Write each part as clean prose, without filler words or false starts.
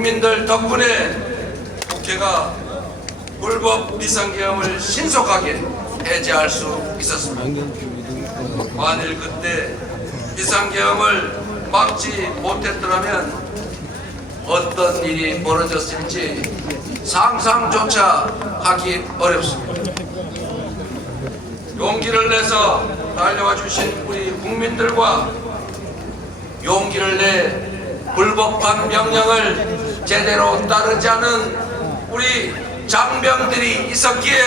국민들 덕분에 국회가 불법 비상계엄을 신속하게 해제할 수 있었습니다. 만일 그때 비상계엄을 막지 못했더라면 어떤 일이 벌어졌을지 상상조차 하기 어렵습니다. 용기를 내서 달려와 주신 우리 국민들과 용기를 내 불법한 명령을 제대로 따르지 않은 우리 장병들이 있었기에,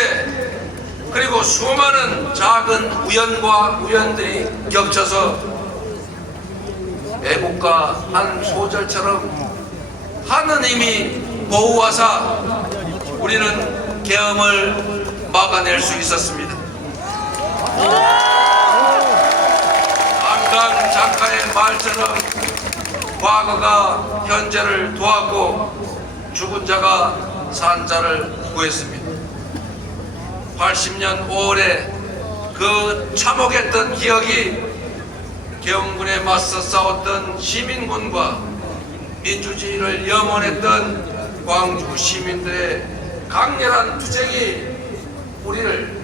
그리고 수많은 작은 우연과 우연들이 겹쳐서 애국가 한 소절처럼 하느님이 보호하사 우리는 계엄을 막아낼 수 있었습니다. 안강 작가의 말처럼 과거가 현재를 도왔고 죽은 자가 산 자를 구했습니다. 80년 5월에 그 참혹했던 기억이 계엄군에 맞서 싸웠던 시민군과 민주주의를 염원했던 광주 시민들의 강렬한 투쟁이 우리를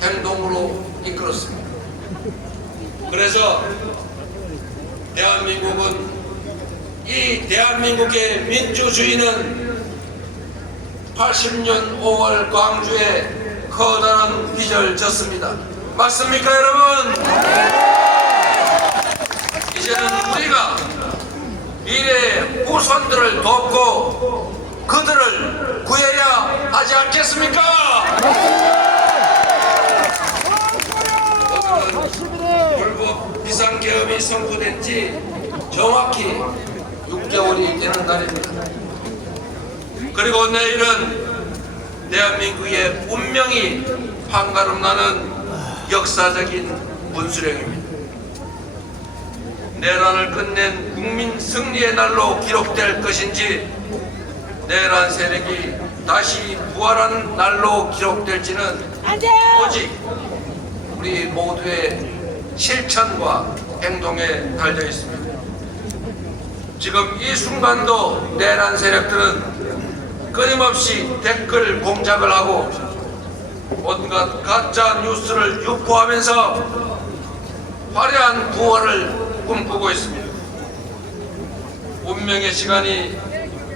행동으로 이끌었습니다. 그래서 이 대한민국의 민주주의는 80년 5월 광주에 커다란 빚을 졌습니다. 맞습니까, 여러분? 이제는 우리가 미래의 후손들을 돕고 그들을 구해야 하지 않겠습니까? 오늘은 불법 비상계엄이 선포된 지 정확히 6개월이 되는 날입니다. 그리고 내일은 대한민국의 운명이 판가름 나는 역사적인 문수령입니다. 내란을 끝낸 국민 승리의 날로 기록될 것인지, 내란 세력이 다시 부활한 날로 기록될지는 오직 우리 모두의 실천과 행동에 달려 있습니다. 지금 이 순간도 내란 세력들은 끊임없이 댓글 공작을 하고 온갖 가짜 뉴스를 유포하면서 화려한 부활을 꿈꾸고 있습니다. 운명의 시간이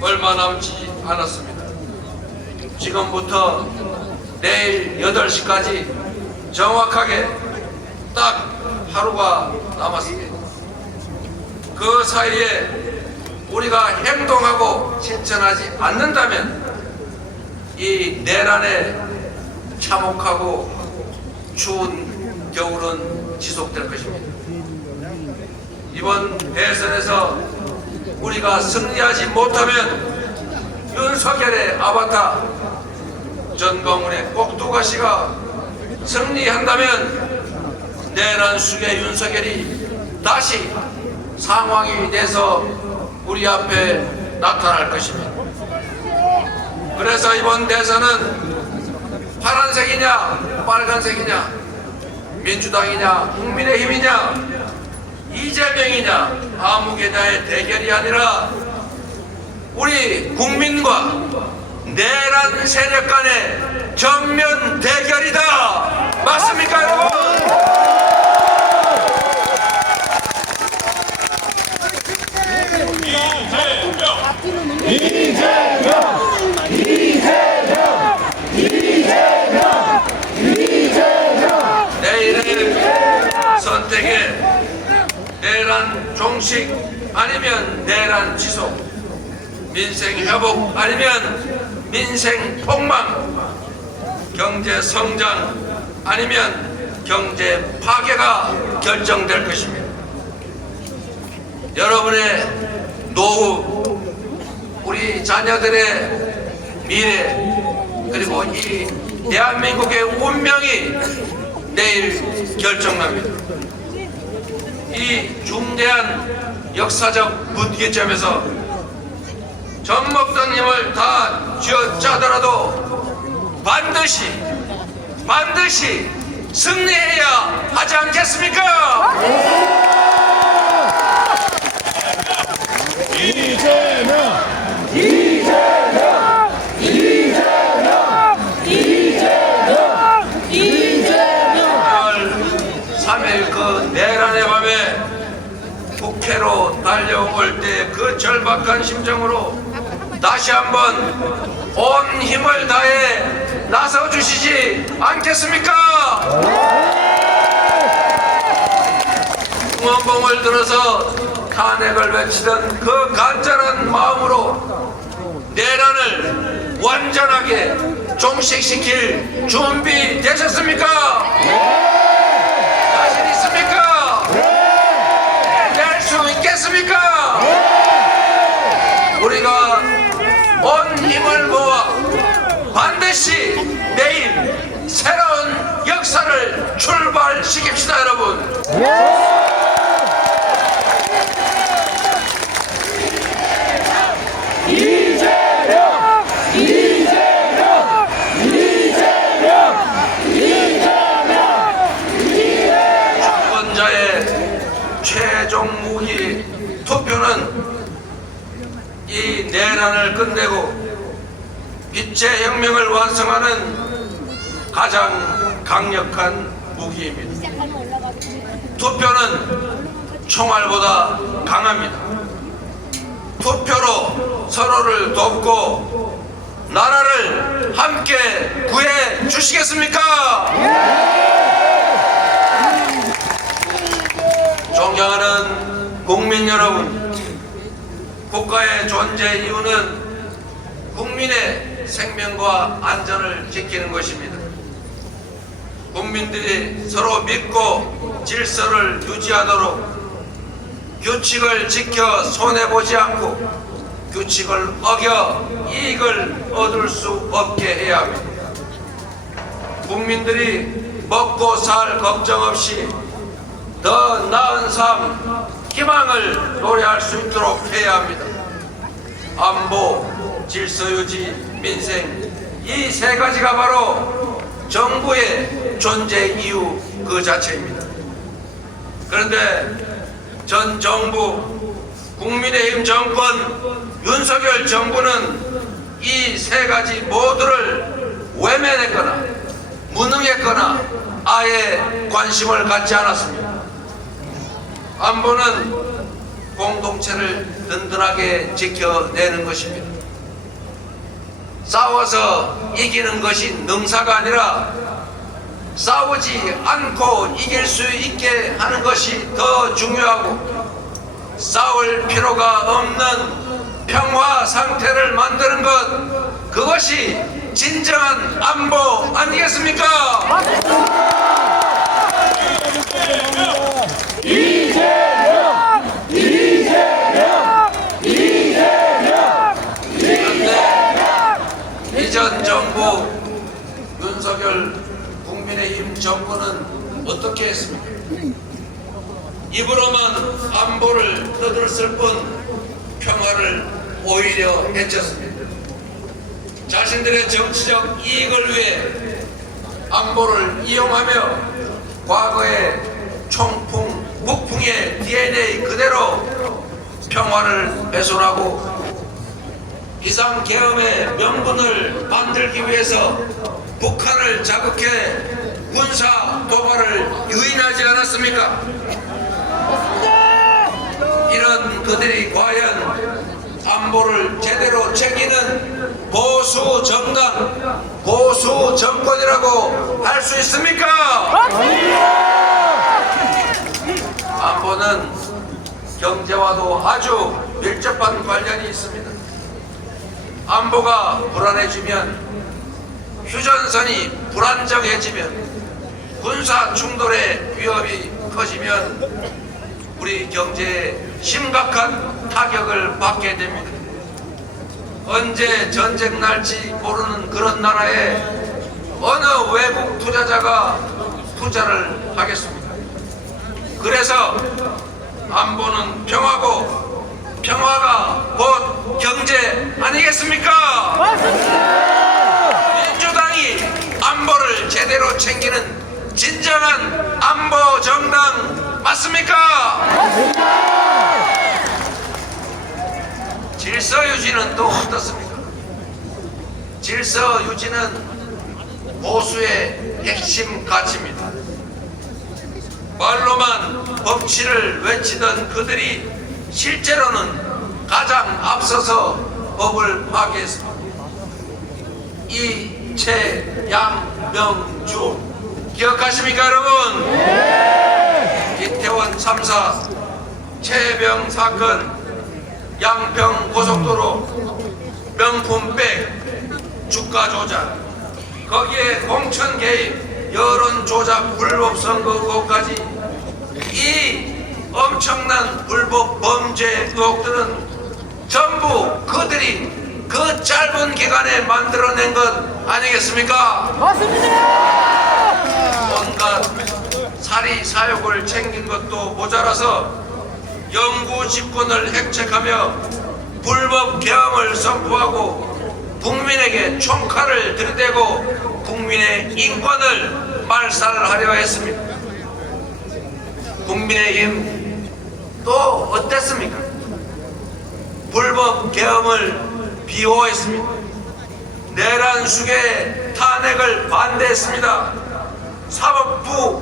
얼마 남지 않았습니다. 지금부터 내일 8시까지 정확하게 딱 하루가 남았습니다. 그 사이에 우리가 행동하고 실천하지 않는다면 이 내란의 참혹하고 추운 겨울은 지속될 것입니다. 이번 대선에서 우리가 승리하지 못하면 윤석열의 아바타 전광훈의 꼭두가시가 승리한다면 내란 숙의 윤석열이 다시 상황이 돼서 우리 앞에 나타날 것입니다. 그래서 이번 대선은 파란색이냐 빨간색이냐, 민주당이냐 국민의힘이냐 이재명이냐 아무개냐의 대결이 아니라 우리 국민과 내란 세력 간의 전면 대결이다. 맞습니까, 여러분? 내일의 선택에 내란 종식 아니면 내란 지속, 민생 회복 아니면 민생 폭망, 경제 성장 아니면 경제 파괴가 결정될 것입니다. 여러분의 노후, 우리 자녀들의 미래, 그리고 이 대한민국의 운명이 내일 결정납니다. 이 중대한 역사적 분기점에서 젖먹던 힘을 다 쥐어짜더라도 반드시 승리해야 하지 않겠습니까? 이재명! 달려올 때 그 절박한 심정으로 다시 한번 온 힘을 다해 나서 주시지 않겠습니까? 응원봉을 들어서 탄핵을 외치던 그 간절한 마음으로 내란을 완전하게 종식시킬 준비 되셨습니까? 자신 있습니까? 낼 수 있겠습니까? 우리가 온 힘을 모아 반드시 내일 새로운 역사를 출발시킵시다, 여러분. 최종 무기 투표는 이 내란을 끝내고 빛의 혁명을 완성하는 가장 강력한 무기입니다. 투표는 총알보다 강합니다. 투표로 서로를 돕고 나라를 함께 구해 주시겠습니까? 존경하는 국민 여러분, 국가의 존재 이유는 국민의 생명과 안전을 지키는 것입니다. 국민들이 서로 믿고 질서를 유지하도록 규칙을 지켜 손해보지 않고 규칙을 어겨 이익을 얻을 수 없게 해야 합니다. 국민들이 먹고 살 걱정 없이 더 나은 삶, 희망을 노래할 수 있도록 해야 합니다. 안보, 질서유지, 민생, 이 세 가지가 바로 정부의 존재 이유 그 자체입니다. 그런데 전 정부, 국민의힘 정권, 윤석열 정부는 이 세 가지 모두를 외면했거나 무능했거나 아예 관심을 갖지 않았습니다. 안보는 공동체를 든든하게 지켜내는 것입니다. 싸워서 이기는 것이 능사가 아니라 싸우지 않고 이길 수 있게 하는 것이 더 중요하고 싸울 필요가 없는 평화 상태를 만드는 것, 그것이 진정한 안보 아니겠습니까? 이전 정부 윤석열 국민의힘 정부는 어떻게 했습니까? 입으로만 안보를 떠들었을 뿐 평화를 오히려 해쳤습니다. 자신들의 정치적 이익을 위해 안보를 이용하며 과거의 총풍, 북풍의 DNA 그대로 평화를 훼손하고 비상계엄의 명분을 만들기 위해서 북한을 자극해 군사 도발을 유인하지 않았습니까? 이런 그들이 과연 안보를 제대로 챙기는 보수 정당, 보수 정권이라고 할 수 있습니까? 안보는 경제와도 아주 밀접한 관련이 있습니다. 안보가 불안해지면, 휴전선이 불안정해지면, 군사 충돌의 위협이 커지면 우리 경제에 심각한 타격을 받게 됩니다. 언제 전쟁 날지 모르는 그런 나라에 어느 외국 투자자가 투자를 하겠습니까? 그래서 안보는 평화고 평화가 곧 경제 아니겠습니까? 민주당이 안보를 제대로 챙기는 진정한 안보 정당 맞습니까? 질서 유지는 또 어떻습니까? 질서 유지는 보수의 핵심 가치입니다. 말로만 법치를 외치던 그들이 실제로는 가장 앞서서 법을 파괴했습니다. 이채양명주 기억하십니까 여러분? 이태원 참사, 최병 사건, 양평 고속도로, 명품백, 주가 조작, 거기에 공천 개입, 여론 조작, 불법 선거 의혹까지 이 엄청난 불법 범죄 의혹들은 전부 그들이 그 짧은 기간에 만들어낸 것 아니겠습니까? 맞습니다. 온갖 사리 사욕을 챙긴 것도 모자라서 영구 집권을 획책하며 불법 계엄을 선포하고 국민에게 총칼을 들이대고 국민의 인권을 말살하려 했습니다. 국민의힘 또 어땠습니까? 불법 계엄을 비호했습니다. 내란 수계 탄핵을 반대했습니다. 사법부